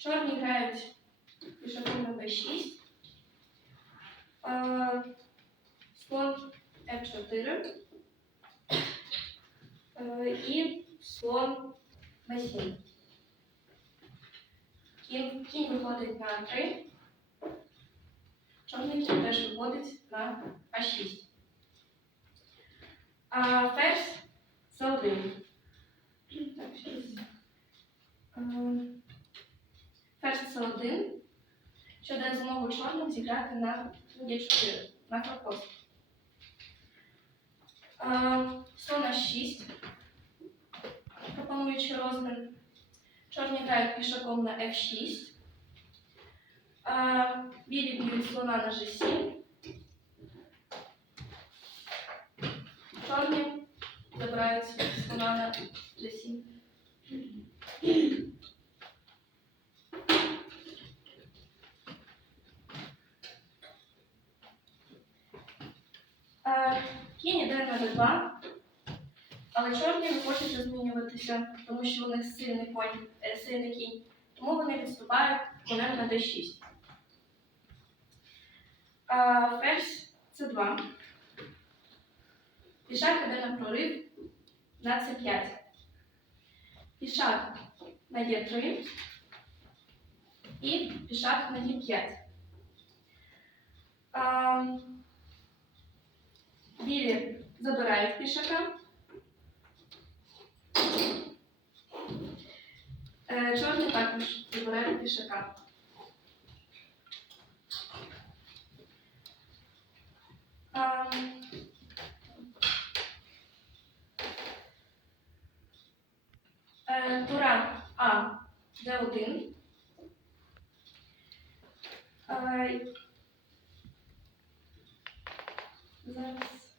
Чорні грають пішаком на b6. Е, слон f4. Е, і слон b7. Кінь, кінь виходить на 3. Чорний кінь теж виходить на А6. А ферзь це 1. Так, щас. Це 1, що дає змогу чорним зіграти на Е4, на форпост. Ем, Слон А6, пропонуючи розмін. Чорні грають пішаком на F6. А, білі б'ють слона на G7. Чорні забирають слона на G7. А, Кінь іде на G2. Але чорні не хочуть розмінюватися, тому що у них сильний конь, е, сильний кінь. Тому вони відступають конем на d6. А, ферзь c2. Пішак іде на прорив на c5. Пішак на e3 і пішак на e5. А, білі забирають пішака. Е, Чорні також забирають пішака. Е, Тура А Д1. Е, Зараз.